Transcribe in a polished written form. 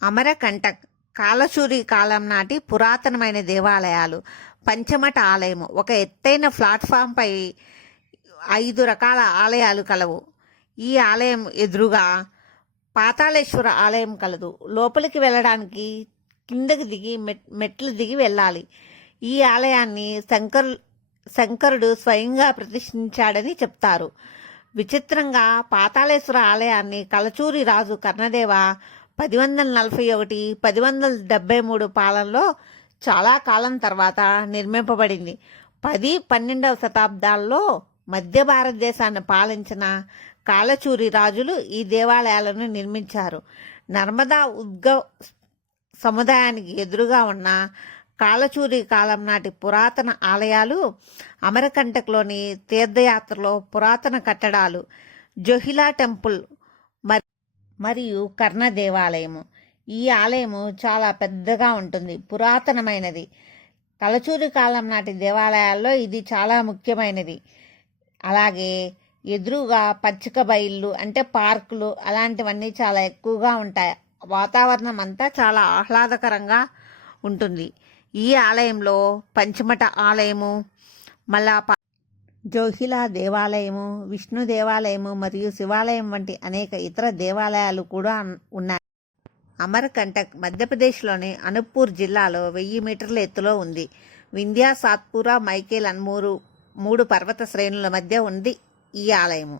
అమరకంటక్ కాలచూరి కాలం నాటి పురాతనమైన దేవాలయాలు. పంచమఠ ఆలయము ఒక ఎత్తైన ప్లాట్ఫామ్పై 5 రకాల ఆలయాలు కలవు. ఈ ఆలయం ఎదురుగా పాతాళేశ్వర ఆలయం కలదు. లోపలికి వెళ్ళడానికి కిందకి దిగి మెట్లు దిగి వెళ్ళాలి. ఈ ఆలయాన్ని శంకరుడు స్వయంగా ప్రతిష్ఠించాడని చెప్తారు. విచిత్రంగా పాతాళేశ్వర ఆలయాన్ని కలచూరి రాజు కర్ణదేవ 1041-1073 పాలనలో చాలా కాలం తర్వాత నిర్మింపబడింది. 10-12వ శతాబ్దాల్లో మధ్య భారతదేశాన్ని పాలించిన కాలచూరి రాజులు ఈ దేవాలయాలను నిర్మించారు. నర్మదా ఉద్గవ సముదాయానికి ఎదురుగా ఉన్న కాలచూరి కాలం నాటి పురాతన ఆలయాలు, అమరకంటక్లోని తీర్థయాత్రలో పురాతన కట్టడాలు, జోహిలా టెంపుల్ మరియు కర్ణ దేవాలయము. ఈ ఆలయము చాలా పెద్దగా ఉంటుంది, పురాతనమైనది. కలచూరి కాలం నాటి దేవాలయాల్లో ఇది చాలా ముఖ్యమైనది. అలాగే ఎదురుగా పచ్చిక బయళ్ళు అంటే పార్కులు అలాంటివన్నీ చాలా ఎక్కువగా ఉంటాయి. వాతావరణం అంతా చాలా ఆహ్లాదకరంగా ఉంటుంది. ఈ ఆలయంలో పంచమఠ ఆలయము, మళ్ళా జోహిలా దేవాలయము, విష్ణు దేవాలయము మరియు శివాలయం వంటి అనేక ఇతర దేవాలయాలు కూడా ఉన్నాయి. అమరకంటక్ మధ్యప్రదేశ్లోని అనుప్పూర్ జిల్లాలో 1000 మీటర్ల ఎత్తులో ఉంది. వింధ్యా, సాత్పురా, మైకేల్ అను 3 పర్వత శ్రేణుల మధ్య ఉంది ఈ ఆలయము.